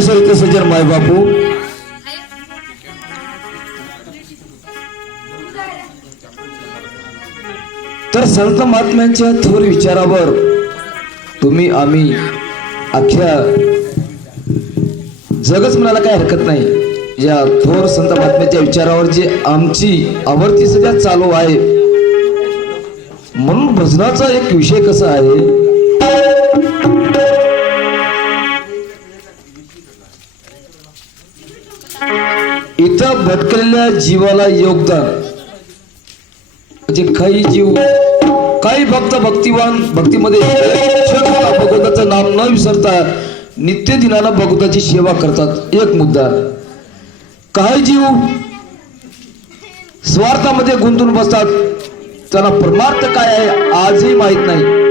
शरीर सजर माय बापू तर संत महात्म्यांच्या थोर विचारावर तुम्ही आम्ही अख्ख्या जगच म्हणायला काही हरकत नाही। या थोर संत महात्म्याच्या विचारावर जे आमची आवडती सध्या चालू आहे म्हणून भजनाचा एक विषय कसा आहे, इथं भटकलेल्या जीवाला योगदान म्हणजे काही जीव काही भक्त भक्तिवान भक्तीमध्ये भगवंताचं नाम न विसरता नित्य दिनानं भगवंताची सेवा करतात एक मुद्दा। काही जीव स्वार्थामध्ये गुंतून बसतात, त्यांना परमार्थ काय आहे आजही माहित नाही।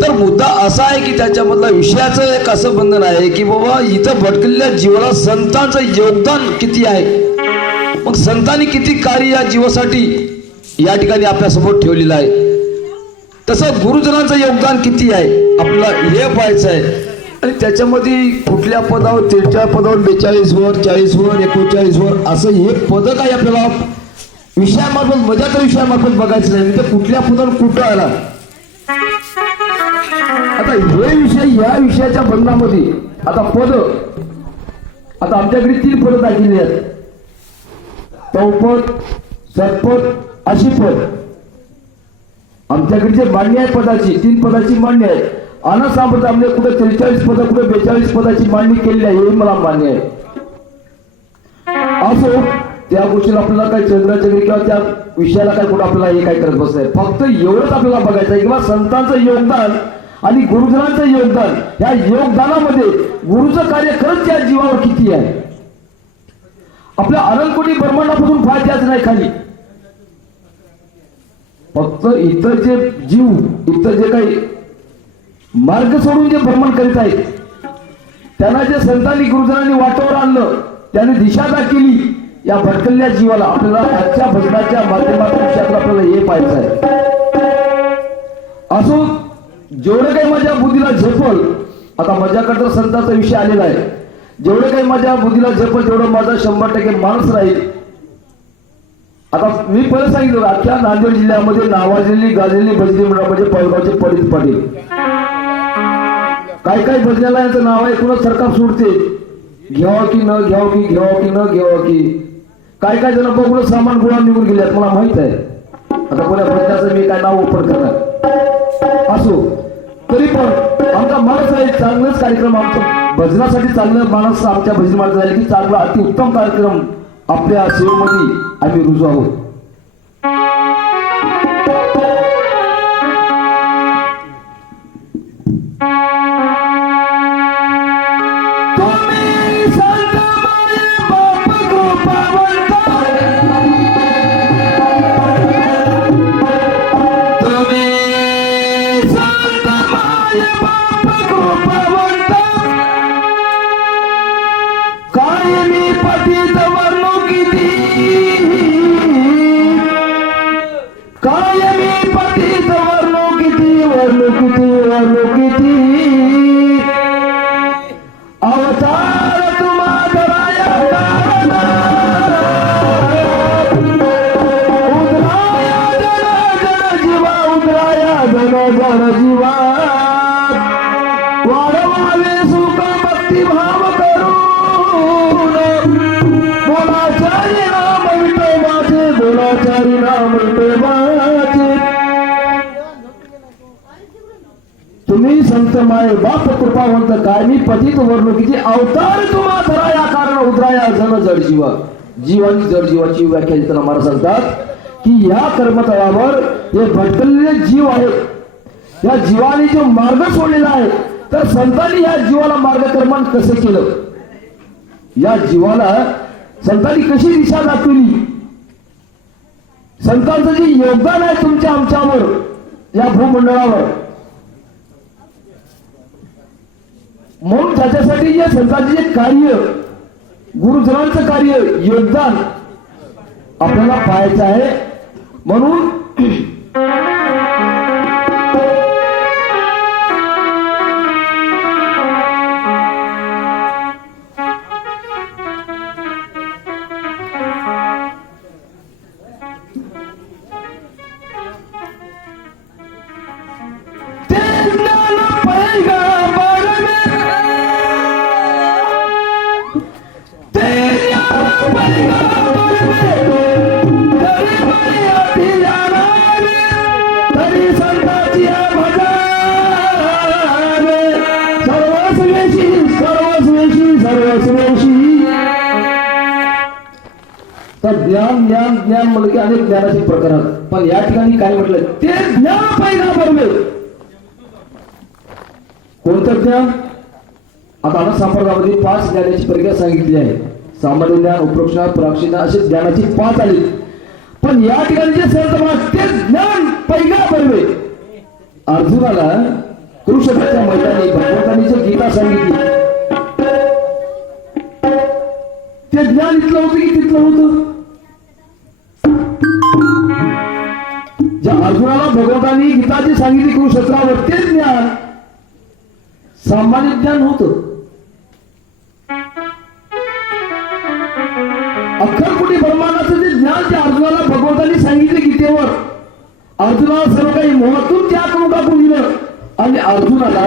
तर मुद्दा असा आहे की त्याच्यामधला विषयाचं एक असं बंधन आहे की बाबा इथं भटकलेल्या जीवाला संतांचं योगदान किती आहे, मग संतांनी किती कार्य या जीवासाठी या ठिकाणी आपल्यासमोर ठेवलेलं आहे, तसं गुरुजनांचं योगदान किती आहे आपल्याला हे पाहायचं आहे। आणि त्याच्यामध्ये कुठल्या पदावर 43 पदावर 42 वर 40 वर 39 वर असं हे पद काय आपल्याला विषयामार्फत मजा तर विषयामार्फत बघायचं नाही, तर कुठल्या पदावर कुठं आला। आता हे विषय या विषयाच्या बंधनामध्ये आता पद आता आमच्याकडे 3 पद दाखवली आहेत, तौपद सत्पद अशी पद आमच्याकडे जे मान्य आहे पदाची 3 पदाची मान्य आहे। अन सांगत आमने कुठे 43 पद कुठे 42 पदाची मांडणी केलेली आहे हे मला मान्य आहे। असो त्या गोष्टीला आपल्याला काही चंद्राचंद्री किंवा त्या विषयाला काय कुठं आपल्याला हे काय करत बसलंय, फक्त एवढंच आपल्याला बघायचं आहे किंवा संतांचं योगदान आणि गुरुजनांचं योगदान, या योगदानामध्ये गुरुचं कार्य खरंच त्या जीवावर किती आहे। आपल्या अनंतकोटी ब्रह्मांडापासून फायद्याच नाही खाली, फक्त इतर जे जीव इतर जे काही मार्ग सोडून जे भ्रमण करीत आहेत त्यांना जे संतांनी गुरुजनांनी वाटावर आणलं, त्याने दिशा दाखवली या भटकलेल्या जीवाला आपल्याला आजच्या भजनाच्या माध्यमातून आपल्याला हे पाहायचं आहे। असो जेवढं काही माझ्या बुद्धीला झेपल, आता माझ्याकडे संतांचा विषय आलेला आहे, जेवढं काही माझ्या बुद्धीला झेपल तेवढं माझा 100% माणूस राहील। आता मी पहिलं सांगितलं अख्ख्या नांदेड जिल्ह्यामध्ये नावाजलेली गाजलेली भजनी मंडळ म्हणजे पळगावचे पंडित पाटील, काय काय भजनाला यांचं नाव आहे, कुणा सरकार सोडते घ्यावं की न घ्यावं की घ्यावं की न घ्यावं की, काय काय जण बघून सामान गोळा निघून गेल्यात मला माहित आहे। आता कोणा भजनाचं मी काय नाव ओपन करणार, असो तरी पण आमचा माणूस आहे चांगलंच कार्यक्रम, आमचं भजनासाठी चांगलं माणूस आमच्या भजनी माणसं झाले की चांगला अतिउत्तम कार्यक्रम आपल्या सेवेमध्ये आम्ही रुजू आहोत। तुम्ही संत माय बाप कृपावंत काय मी पतित वर्णुकीची अवतार तुम्हा धराया कारण उद्राया जन जड जीवा, जीवानी जड जीवाची व्याख्या देताना महाराज सांगतात की या कर्मतळावर हे भटकलेले जीव आहेत, या जीवाने जो मार्ग सोडलेला आहे, तर संतांनी या जीवाला मार्गक्रमण कसं केलं, या जीवाला संतांनी कशी दिशा दाखवली, संतांचं जे योगदान आहे तुमच्या आमच्यावर या भूमंडळावर, म्हणून त्याच्यासाठी जे संतांचे जे कार्य गुरुजनांचं कार्य योगदान आपल्याला पाहायचं आहे। म्हणून तर ज्ञान ज्ञान ज्ञान म्हणलं की अनेक ज्ञानाचे प्रकार आहेत. पण या ठिकाणी काय म्हटलं, ते ज्ञान पाहिजे बरोबर. कोणतं ज्ञान? आता आपण संप्रदायामध्ये 5 ज्ञानाची परीक्षा सांगितली आहे. सामान्य ज्ञान, उपरोक्त ज्ञान, परोक्ष ज्ञान असे ज्ञानाची 5 आली. पण या ठिकाणी जे संत ते ज्ञान पहिला बरोबर. अर्जुनाला कुरुक्षेत्राच्या मैदानी भगवंतांनी जे गीता सांगितली ते ज्ञान इथलं होतं की तिथलं होतं? ज्या अर्जुनाला भगवंतांनी गीता जी सांगितली कुरुक्षेत्रावर ते ज्ञान सामान्य ज्ञान होतं. अखंड ब्रह्मांडाचं जे ज्ञान जे अर्जुनाला भगवंतांनी सांगितले गीतेवर, अर्जुनाला सर्व काही मोहातून त्या करून टाकून दिलं आणि अर्जुनाला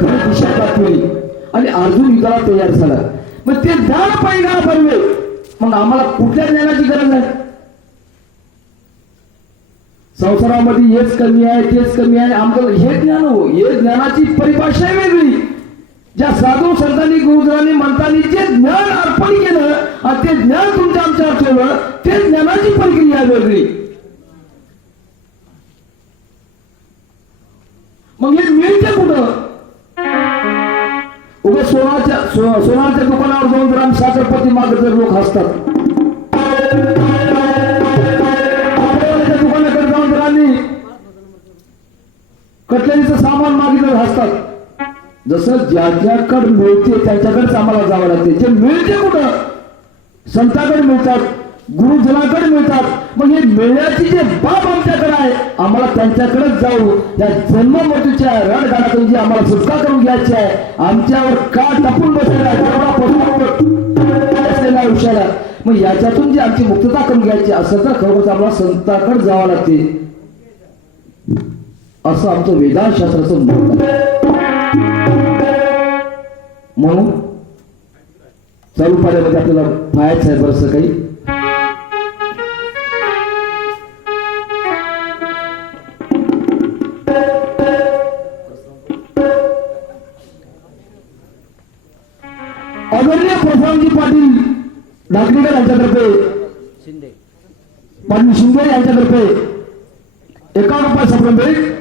खरी दिशा दाखवली आणि अर्जुन युद्धाला तयार झाला. मग ते ज्ञान पाहिजे बरोबर. मग आम्हाला कुठल्या ज्ञानाची गरज आहे? संसारामध्ये हेच कमी आहे, तेच कमी आहे, आमचं हे ज्ञान हो. हे ज्ञानाची परिभाषा वेगळी. ज्या साधू संतांनी गुरुजनांनी मंत्रांनी जे ज्ञान अर्पण केलं आणि ते ज्ञान तुमच्या आमच्यावर ठेवलं, ते ज्ञानाची प्रक्रिया वेगळी. मग हे मिळते कुठं? उगा सोनाच्या दुकानावर जाऊन जर आम्ही साखरपती मागत जर लोक हसतात, दुकानाकडे जाऊन जर आम्ही कटलरीचं सामान मागितलं हसतात. जसं ज्याच्याकडे मिळते त्याच्याकडेच आम्हाला जावं लागते. जे मिळते कुठं? संतांकडे मिळतात, गुरुजनाकडे मिळतात. मग हे मिळण्याची जे बाब आमच्याकडे आहे, आम्हाला त्यांच्याकडेच जाऊ. या जन्म मृत्यूच्या रणगाडातून जी आम्हाला सुटका करून घ्यायची आहे, आमच्यावर का टपून बसलेला असलेल्या आयुष्याला, मग याच्यातून जी आमची मुक्तता करून घ्यायची असं तर खरोखर आम्हाला संतांकडे जावं लागते. असं आमचं वेदांत शास्त्राचं मत आहे. म्हणून चालू पाण्यामध्ये आपल्याला पाहायचं आहे बरंच काही. आदरणीय प्रशांतजी पाटील नागरिकर यांच्यातर्फे, पाटील शिंदे यांच्यातर्फे 51 रुपये संप्रमित